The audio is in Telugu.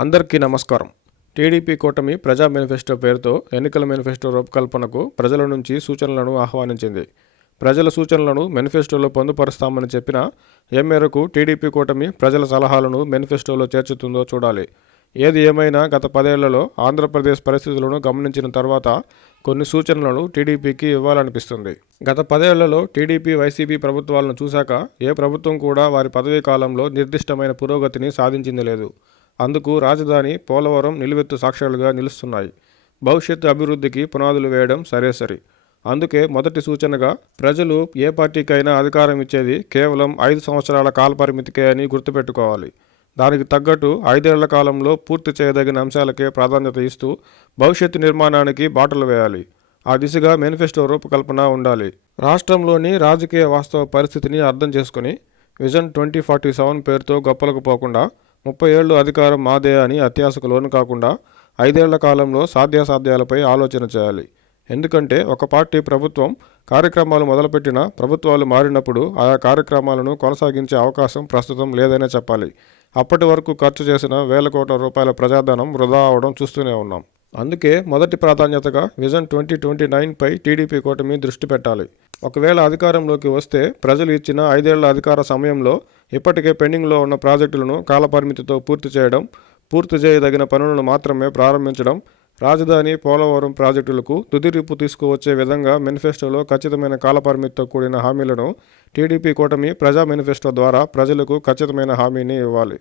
అందరికీ నమస్కారం. టీడీపీ కూటమి ప్రజా మేనిఫెస్టో పేరుతో ఎన్నికల మేనిఫెస్టో రూపకల్పనకు ప్రజల నుంచి సూచనలను ఆహ్వానించింది. ప్రజల సూచనలను మేనిఫెస్టోలో పొందుపరుస్తామని చెప్పిన ఏ మేరకు టీడీపీ కూటమి ప్రజల సలహాలను మేనిఫెస్టోలో చేర్చుతుందో చూడాలి. ఏది ఏమైనా గత పదేళ్ళలో ఆంధ్రప్రదేశ్ పరిస్థితులను గమనించిన తర్వాత కొన్ని సూచనలను టీడీపీకి ఇవ్వాలనిపిస్తుంది. గత పదేళ్ళలో టీడీపీ వైసీపీ ప్రభుత్వాలను చూశాక ఏ ప్రభుత్వం కూడా వారి పదవీ కాలంలో నిర్దిష్టమైన పురోగతిని సాధించింది లేదు. అందుకు రాజధాని పోలవరం నిలువెత్తు సాక్ష్యాలుగా నిలుస్తున్నాయి. భవిష్యత్తు అభివృద్ధికి పునాదులు వేయడం సరే సరి. అందుకే మొదటి సూచనగా ప్రజలు ఏ పార్టీకైనా అధికారం ఇచ్చేది కేవలం ఐదు సంవత్సరాల కాలపరిమితికే అని గుర్తుపెట్టుకోవాలి. దానికి తగ్గట్టు ఐదేళ్ళ కాలంలో పూర్తి చేయదగిన అంశాలకే ప్రాధాన్యత ఇస్తూ భవిష్యత్తు నిర్మాణానికి బాటలు వేయాలి. ఆ దిశగా మేనిఫెస్టో రూపకల్పన ఉండాలి. రాష్ట్రంలోని రాజకీయ వాస్తవ పరిస్థితిని అర్థం చేసుకుని విజన్ ట్వంటీ ఫార్టీ సెవెన్ పేరుతో గొప్పలకు పోకుండా ముప్పై ఏళ్ళు అధికారం మాదే అని అత్యాశకు లోను కాకుండా ఐదేళ్ళ కాలంలో సాధ్యాసాధ్యాలపై ఆలోచన చేయాలి. ఎందుకంటే ఒక పార్టీ ప్రభుత్వం కార్యక్రమాలు మొదలుపెట్టిన ప్రభుత్వాలు మారినప్పుడు ఆయా కార్యక్రమాలను కొనసాగించే అవకాశం ప్రస్తుతం లేదనే చెప్పాలి. అప్పటి వరకు ఖర్చు చేసిన వేల కోట్ల రూపాయల ప్రజాధనం వృధా అవడం చూస్తూనే ఉన్నాం. అందుకే మొదటి ప్రాధాన్యతగా విజన్ ట్వంటీ ట్వంటీ నైన్పై టీడీపీ కూటమి దృష్టి పెట్టాలి. ఒకవేళ అధికారంలోకి వస్తే ప్రజలు ఇచ్చిన ఐదేళ్ళ అధికార సమయంలో ఇప్పటికే పెండింగ్లో ఉన్న ప్రాజెక్టులను కాలపరిమితితో పూర్తి చేయడం పూర్తి చేయదగిన పనులను మాత్రమే ప్రారంభించడం రాజధాని పోలవరం ప్రాజెక్టులకు తుదిరిప్పు తీసుకువచ్చే విధంగా మేనిఫెస్టోలో ఖచ్చితమైన కాలపరిమితితో కూడిన హామీలను టీడీపీ కూటమి ప్రజా మేనిఫెస్టో ద్వారా ప్రజలకు ఖచ్చితమైన హామీని ఇవ్వాలి.